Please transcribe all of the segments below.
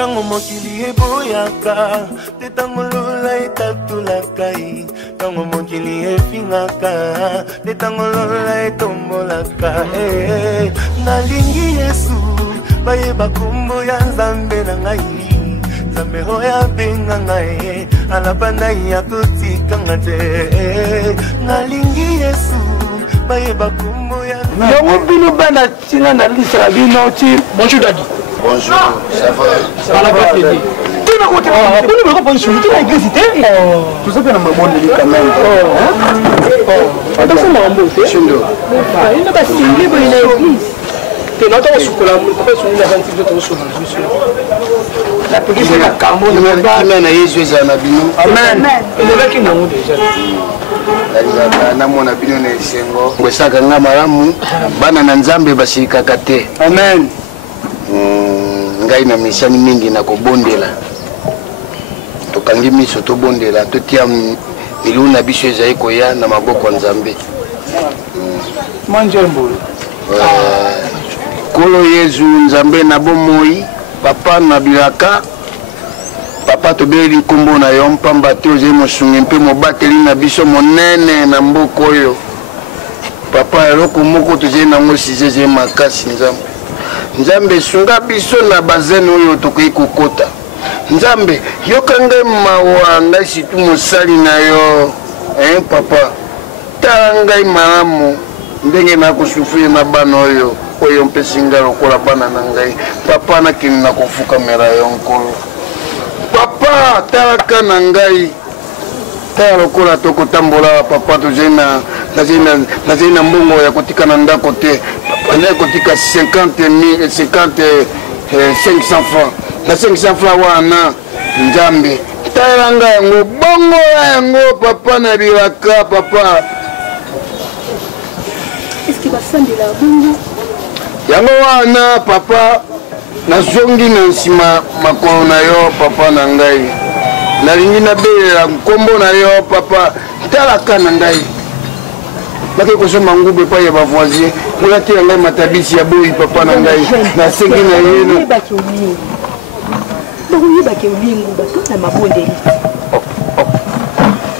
Tango mokili eboyaka, te tango lola etatulaka. Tango mokili efingaka, te tango lola etombolaka. Nalingi Yesu, baye bakumbo ya Nzambe na ngai. Nzambe hoya benga ngai, alabana ya kutika ngate. Nalingi Yesu, baye bakumbo ya. Yongo bino bana tinga na lisa bino ti. Bonjour Daddy. Bonjour, ça va? Ça va pas t'aider. Tu vas côté. Tu vas pas sur tu vas exister. Tout ça bien dans mon lit quand même. Attention à l'embauche. Chindo. Il n'a pas signé pour une église. Tu n'as pas sur la pas sur la vente de ton sur la police la carbone ne va pas na Yesu za bino. Amen. Il est là qui nous déjà. Na mona bino na isengo. Ngwesaka nga malamu bana na Nzambe basika kate. Amen. Ngai na misani mingi na kobondela tokangi miso tobondela totia miluna biso ezali koya na maboko ya Nzambe manjembo kolo Yesu Nzambe na bomoi papa na bilaka papa tobeli nkombo na yo mpamba te ozali mosungi mpe mobateli na biso monene na mboka oyo papa eloko moko tozali nango size ezali makasi Nzambe Nzambe sunga biso na bazene oyo tokoki kokota Nzambe yoka ngai mawa ngai situ mosali na yo papa tala ngai malamu ndenge nakosufrir na bana oyo mpesi ngai lokola bana na ngai papa nakende na kofukamela yo nkolo papa talaka na ngai tala lokola tokotambola papa tozali na mbongo ya kotika na ndako te papa kotika 500 francs na 500 francs wana Nzambe talanga yango bongo yango papa na bilaka papa est-ce qu'il va sambela bongo yango wana papa nazongi na nsima makolo na yo papa na ngai nalingi nabelela nkombo na yo papa talaka na ngai bake kosomba ngube epai ya bavoisin olatia ngai matabisi ya boyi papa na ngai nasengi na yeno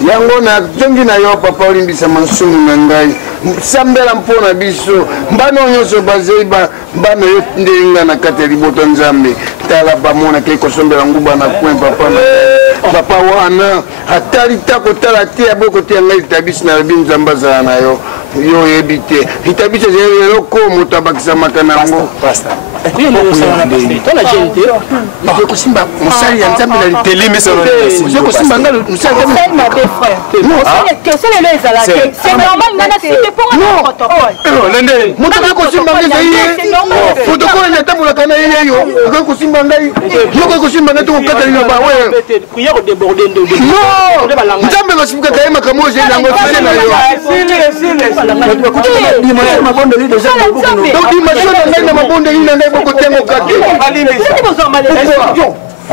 yango nazongi na yo papa olimbisa masumu na ngai sambela mpona biso mbano nyonso bazei bana yo ndenga na kati ya libota Nzambe tala bamona kei kosombela nguba na kwen papa wana atali tako tala te aboko te ngai litabisi na lobi Nzambe azala na yo yo yebi te litabisi ezali eloko moto abakisamaka nango kosimba mosali ya Nzambe na liteli kosimba nga mosali moto akosimba ngai ezali ye protokole natambolaka na ye yo akosimba ngai yo kosimba ngai tokokatali na bawe Nzambe kosimikaka ye makambo oyo ezali nango tise na yo dimasio na ngai na mabondeli na ngai bokotengo kate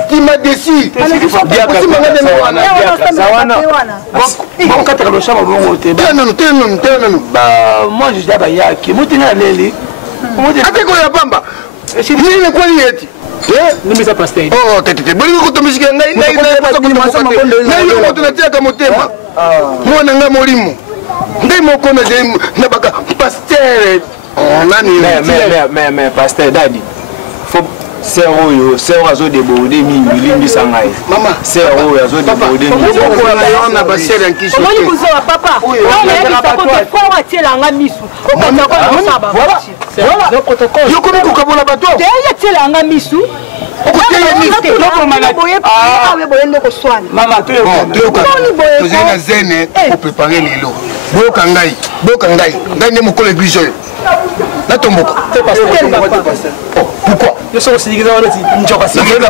qui m'a décidé moi je dis à Bayaki, moi je suis oh, tete, boli ko tomisika ngai moto natiaka motema mwana nga molimo ngai moko na baka pasteur nani mais pasteur Daddy faut c'est oyo débordé mingi limbisa ngai mama c'est oyo azo débordé mingi ko la yona ba sere nkishi omoni kuzoa papa ona ko atiela nga misu voilà yo komi kokabola bato te atiela nga misu tozali na zene koprepare lelo boyoka ngai nde mokolo eglise oyo natomboka pourquoi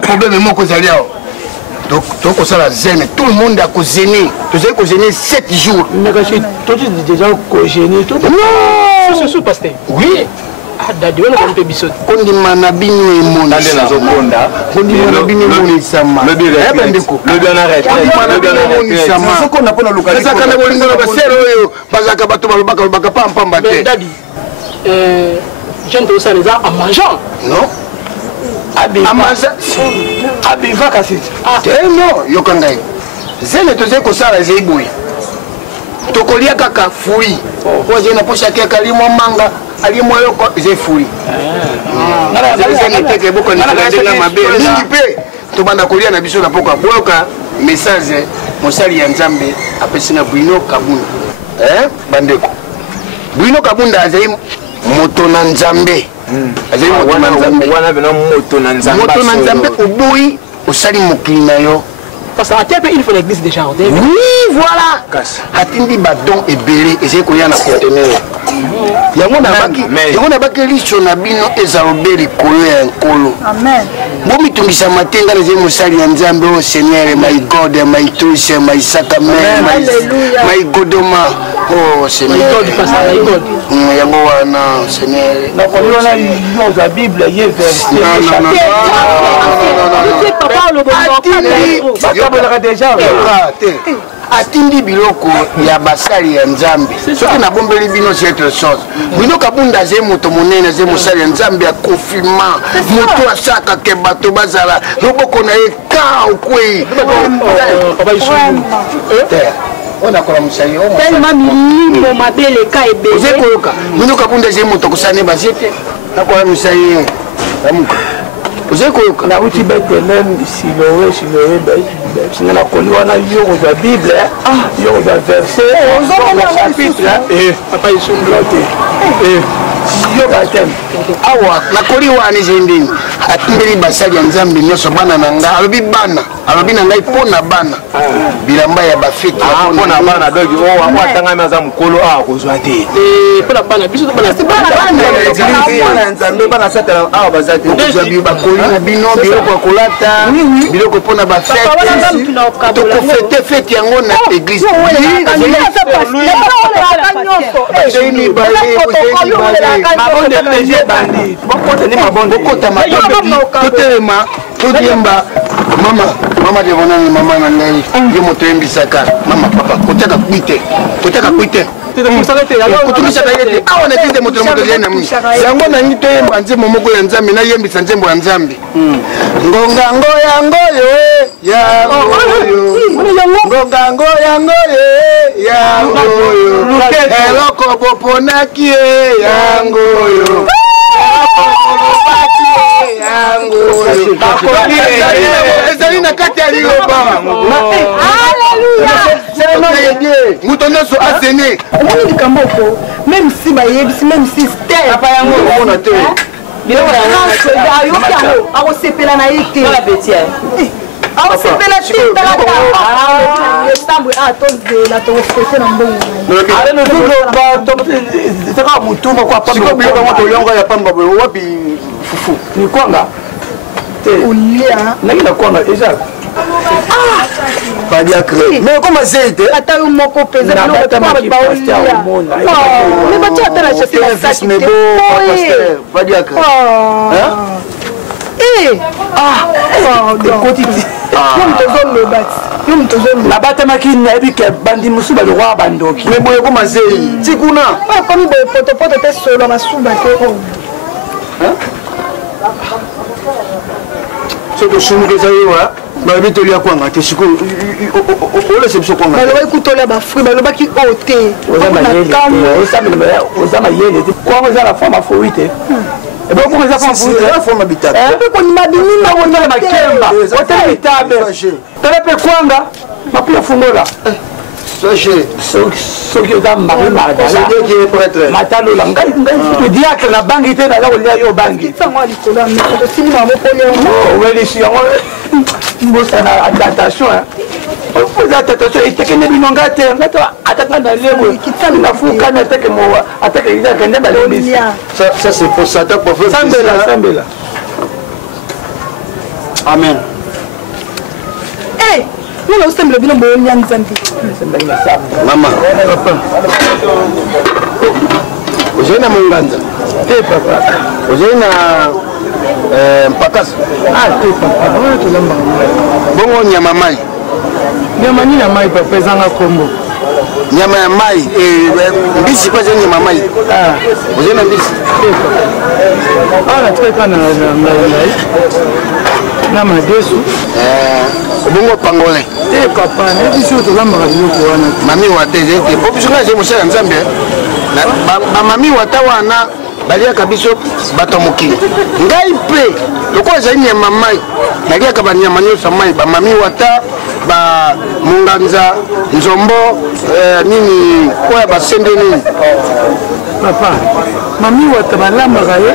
problème moko ezali awa tokosala zene tout le monde a kozene tozali kozene 7 jours oui kondima na bino emonisama ezaka na bolingo na basere oyo bazalaka bato balobaka pampamba te je ne te ça les a en mangeant non abiva kasi non yoka ngai zele tozali kosala ezali boye tokolia kaka fui po ezali na posa kaka alimwa manga alimwa yoko ezali fui ezali ebokanaa mabe mingi mpe tobanda kolia na biso na poko aboyoka message mosali ya nzambe apesi na Bwino Kabunda bandeko Bwino Kabunda azali moto na nzambe azali moto na nzambe wana bena moto na nzambe oboyi osali mokili na yo parce que il faut l'église déjà oui voilà atindi badon ebele ezali koya na conteneur yango nabaki liso na bino ezalobe likolo ya nkolo bomitungisa matenga na ezali mosali ya nzambe o seigneur my god my truth my sacrament my godoma oh seigneur yango wana seigneur nakoliona yoza bible ye verset atindi biloko ya basali ya nzambe soki nabombeli bino cette chose Bwino Kabunda azali moto monene azali mosali ya nzambe ya confinement moto asaka ke bato bazala loboko na ye ka okwei onakola mosali tellement milimo mabele ka ebele ozali koyoka Bwino Kabunda azali moto kosala ne bazie te nakola mosali ye amuka ozali koyoka nauti Bethlehem silowe singa nakoli wana yo kozwa bible yo kozwa verset chapitre papa esumbula te yo batem awa nakoli wana ezali ndeni atindeli basali ya nzambe nyonso bana na ngai alobi bana alobi na ngai mpo na bana bilamba ya bafeti mpo na bana donc oyo atangami aza mokolo awa kozwa te mpo na bana biso bana nzambe bana satana awa baza te okozwa bakoli na bino biloko ya kolata biloko mpo na bafete tokofete fete yango na eglise bokota totelema todiemba mama devonani mama na ngai ye moto oyembisaka mama papa kotaka kwite kotumisaka ye te awa natinde moto na moto ezali na mwi yango nangi toyemba nzembo moko ya nzambe nayembisa nzembo ya nzambe ngongango yangoyo yangoyo ngongango yangoyo yangoyo eloko boponaki ye yangoyo ezali na kati ya liloba moto nyonso asene omoni likambo oko même si bayebisi même si papa yango omona te ayoki yango akosepela na ye te akosepela te talaka tozela tokofete na mbongoaka motuma biloko yango toyonga ya pamba boye wapi fufu ni kwanga olia nangi na kwanga eza badiakre mais comme azei te ata yo moko mpenza me bato ata na chasaki te badiakre nabatamaki nayebi ke bandi mosusu balokwa bandoki me boye comme azei tikuna komi boye potopoto te solo masuba te soki osumukeza ye wa balobi tolia kwanga te sikoyo olese biso kwanga balobaki kutolia bafruit balobaki oyo te oza mayele te kwanga eza na forme afoi te ebokoko eza forme bitaka mpe konima binima otala makemba otala bitabe tala mpe kwanga mapuya fungola soki oza mari matalola ngai diacre na bangi te naza kolia yo bangi welisi yango mbosana attention oza attention etekende bino nga te ngato ataka na lebo nafukana ateke kende balebisi ça c'est pour ça ta prophète sambela amen nuna osembela bino boyolia nzambe mama ozali na monganza te papa ozali na mpakasa te papa bongo nyama mai nyama nini ya mai papa ezanga kombo nyama ya mai mbisi po ezali nyama mai ozali na mbisi awa natikaka na na madesu obongo pangolin te papa na biso tolambaka biloko wana mami wata ezete po biso ngaze mosala nzambe bamami wata wana baliaka biso bato mokili ngai mpe lokola ezali nyama mai naliaka banyama nyonso mai bamami wata bamunganza nzombo nini oya basende nini papa mami wata balambaka ye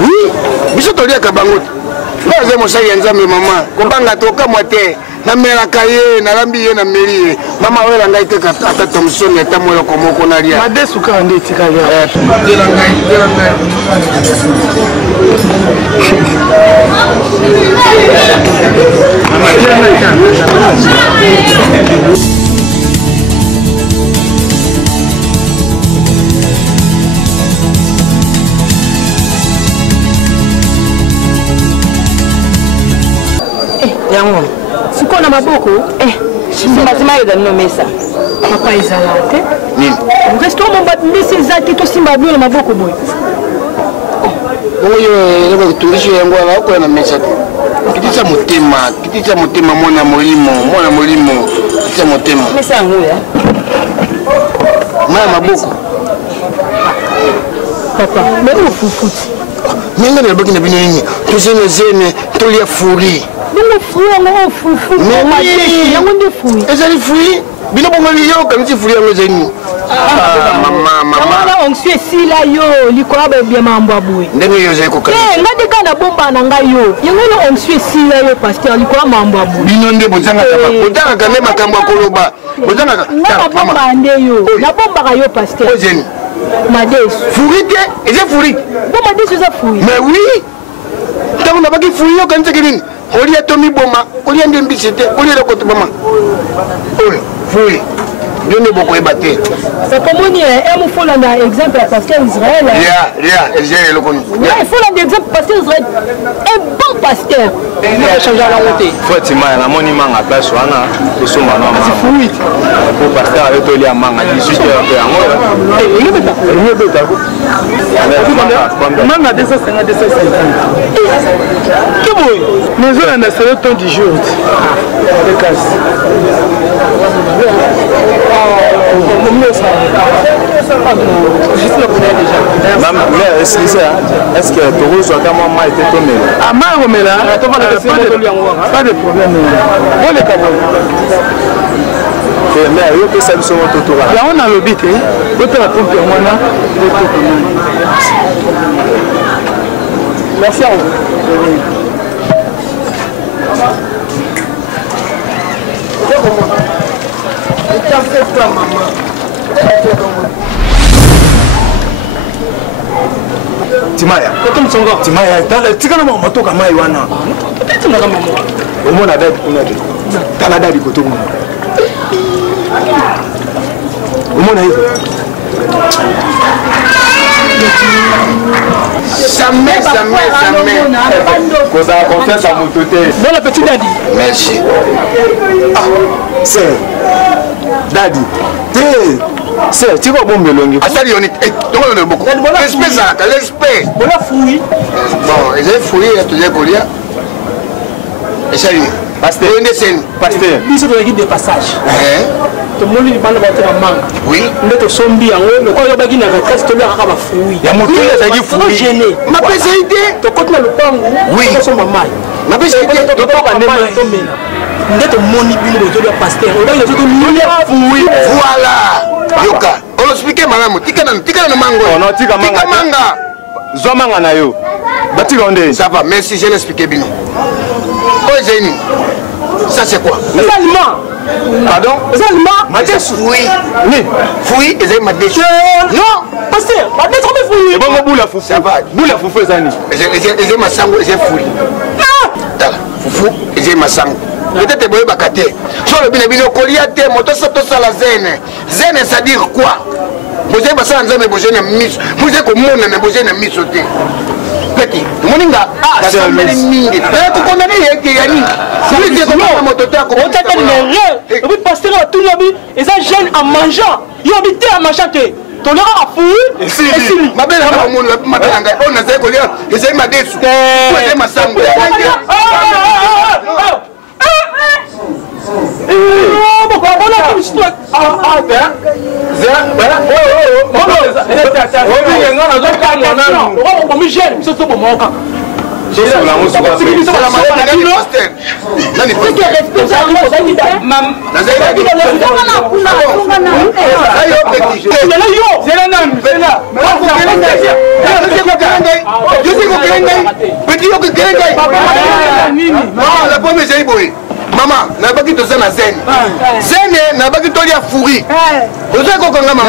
wi biso toliaka bango te nga aza mosali ya nzambe mama kobanga tokamwa te namelaka ye nalambi ye nameli ye mama oyela ngai te ata tomsoni ata moloko moko nalia madesu kaka nde etikali yango sikoyo na maboko simba ezali no mesa papa ezala te restaurant mbisi eza te tosimba bio na maboko boye oyo eloko tungiso yango wana okoya na mesa te kitisa motema mwana molimo kitisa motema mesa yango ya maya maboko papa me ofufuti minga na lobaki na bino nini tozenezene tolia furi bongo fui yango ofufu yango nde fui ezali furi bino bongo liyo kamisi furi yango ezali nini mama onsu esila yo likola babia mambo aboye ndenge yo ozali kokamisa nga nde kaka na bomba na ngai yo yango ino onsu esila yo paster likola mambo aboye bino nde bozangaka nde makambo ya koloba bozangaka nga na bomba nde yo nabombaka yo paster ozeni madesu furi te eza furi bo madesu eza furi mais oui ntango nabaki furi yo kanisaki nini olia tomiboma olia nde mbisi te olia eloko te mama oyo furi ndio nde bokoyeba te sakomoni emufolanda exemple ya pasteur Israël lia ezali eloko nini efolanda exemple pasteur Israël un bon pasteur change alango te fatima namoni manga place wana tosomba na mama po pasteur ayo tolia manga 18h pe yango elebeta manga 250 ke boye nazolanda selo ton du jour est-ce que tokozwaka mwa mai te tomela mai komela pas de problème boleka boye me ayopesa biso mo totoka yango nalobi te botala pompe ya mwana merci à vous timaya tikana matoka mai wana omona dadi kuna te tala dadi koto kuna omona hivi jamais kozala confiance à moto te bon appétit dadi merci c'est dadi te c'est tu vas bomber longi asali yoni tongo na boko l'espèce à l'espèce bona fui bon ezali fui ya tozali kolia esali pasteur ndeseni pasteur biso tozalaki de passage tomoni libanda bateka manga oui nde tosombi yango lokola yobaki na kasi toliaka kaka bafui ya motu ezalaki fui mapesa ide tokoti na lopango tosomba mai mapesa ide totoka tomela nde tomoni bino bozolia pasteur oyoki totolia fui voilà yoka on explique malamu tika na mango non tika manga zwa manga na yo batika onde ça va merci je l'explique bien oyo zeni ça c'est quoi les aliments pardon les aliments madesu fui ezali madesu non pasteur madesu omi fui ebongo bula fufu ça va bula fufu ezani ezali masango ezali fui tala fufu ezali masango peut-être boyebaka te so olobi na bino kolia te moto tosala zene c'est dire quoi bozali basala nzambe bozali na miso bozali komona na bozali na miso te peti moninga nasambeli mingi tokondane yeke ya nini komona moto te otatani na rien obi pasteur atuni obi eza jeune en mangeant yo obi te en mangeant te tolera afui esili mabele na omoni mabele na ngai oyo nazali kolia ezali madesu ezali masango Maman, n'a pas quitté ça na zen. Zen n'a pas quitté la fourri. Vous savez quoi maman?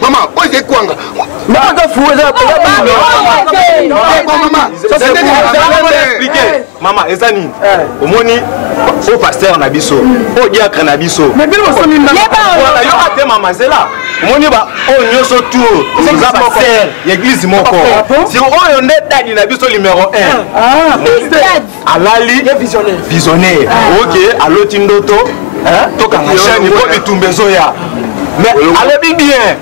Maman, quoi c'est quoi? Maman ka fourri ça maman. Maman, ezani. Omoni au pasteur na biso, au diacre na biso. Mais bien on mi maman. Voilà, yo ate maman c'est là. Omoni ba o nyoso tout. C'est ça pasteur, l'église moko. Si o yo ndetadi na biso numéro 1. Alali visionnaire. Ok, allo tindoto, toka chaîne pour bitumbezo ya. Mais allez bien.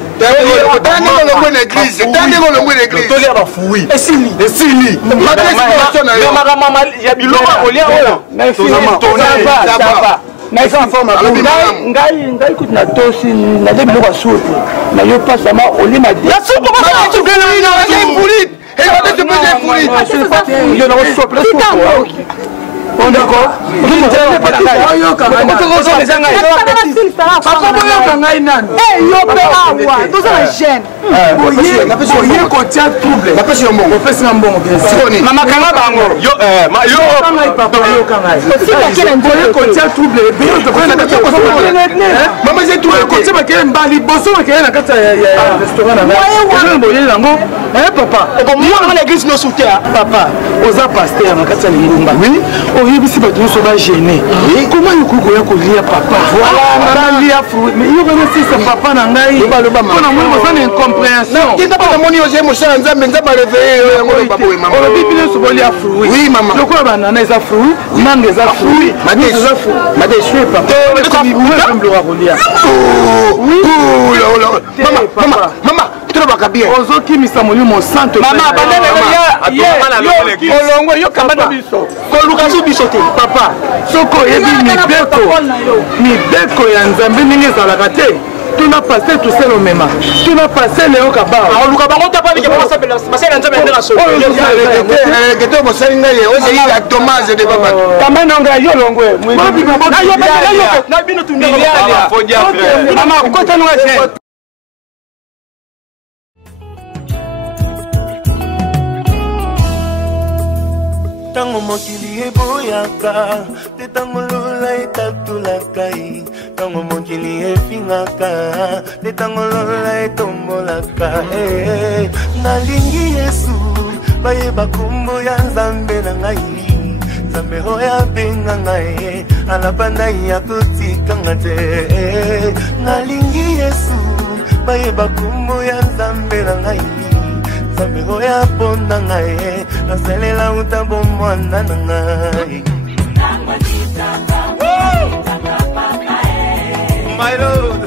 On d'accord. Si tu sois gêné, comment tu peux lire papa? Voilà, lire fruit. Mais il y a aussi ce papa n'angaï. On a une incompréhension. Qui t'a pas demandé aux émotions, on a réveillé. On a dit bien souvent lire fruit. Oui, maman. Le quoi, banane est à fruit, mangue est à fruit, madé est à fruit. Madé est à papa. Maman. Bien. Ozoki misamoli mon santo. Maman, papa, soko yebi mibeko ya nzambe ningi ezalaka te. Tuna passé tout seul au même. Tuna passé Léo Kaba. On luka bango ta pas ni kama sabela. Basela nzambe ndela so. Keto mo salinga ye. Oze ya Thomas de papa. Kama nanga yo longwe. Na bino tu ndela. Mama ko tanu je. Tango mokili eboyaka, te tango lola etatulaka, tango mokili efingaka, te tango lola etombolaka. Nalingi Yesu, bayeba kombo ya Nzambe na ngai, Nzambe oyo abenga ngai, alabanda ya kotikanga te. Nalingi Yesu, bayeba kombo ya Nzambe na ngai, Nzambe oyo aponda ngai, nasalela utambo mwana na ngai. My Lord.